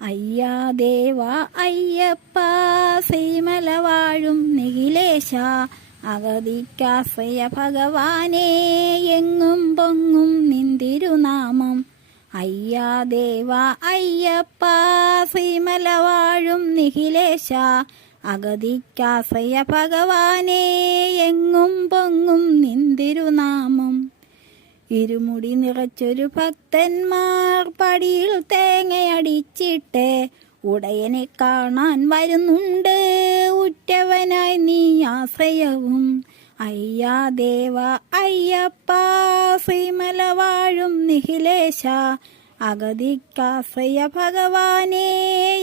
അയ്യാ ദേവ അയ്യപ്പ ശ്രീമല വാഴും നിഖിലേശ അഗതിക്കാശ്രയ ഭഗവാനേ എങ്ങും പൊങ്ങും നിന്തിരുനാമം. അയ്യാ ദേവ അയ്യപ്പ ശ്രീമല വാഴും നിഖിലേശ അഗതിക്കാശ്രയ ഭഗവാനേ എങ്ങും പൊങ്ങും നിന്തിരുനാമം. ഇരുമുടി നിറച്ചൊരു ഭക്തന്മാർ പടിയിൽ തേങ്ങയടിച്ചിട്ട് ഉടയനെ കാണാൻ വരുന്നുണ്ട്. ഉറ്റവനായി നീ ആശ്രയവും. അയ്യാ ദേവ അയ്യപ്പ ശ്രീമല വാഴും നിഖിലേശ. അഗതിക്കാശ്രയ ഭഗവാനേ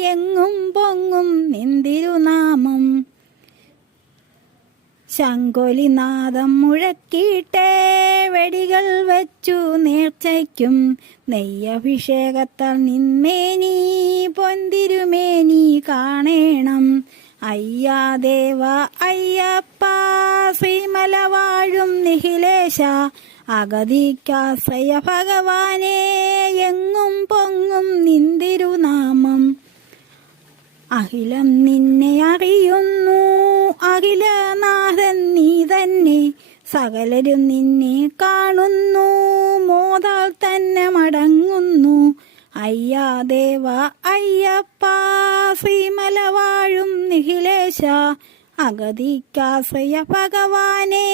എങ്ങും പൊങ്ങും നിന്തിരുനാമം. ശങ്കൊലിനാഥം മുഴക്കിയിട്ടേ. വെടികൾ വെച്ചു നേർച്ചയ്ക്കും നെയ്യഭിഷേകത്താൽ നിന്മേനി പൊന്തിരുമേനി കാണേണം. അയ്യാ ദേവ അയ്യപ്പ ശ്രീമല വാഴും നിഖിലേശ അഗതിക്കാശ്രയ ഭഗവാനെ എങ്ങും പൊങ്ങും നിന്തിരുനാമം. അഖിലം നിന്നെ സകലരും നിന്നെ കാണുന്നു. മോതാൽ തന്നെ മടങ്ങുന്നു. അയ്യാ ദേവ അയ്യപ്പ ശ്രീമല വാഴും നിഖിലേശ അഗതിക്കാശ്രയ ഭഗവാനേ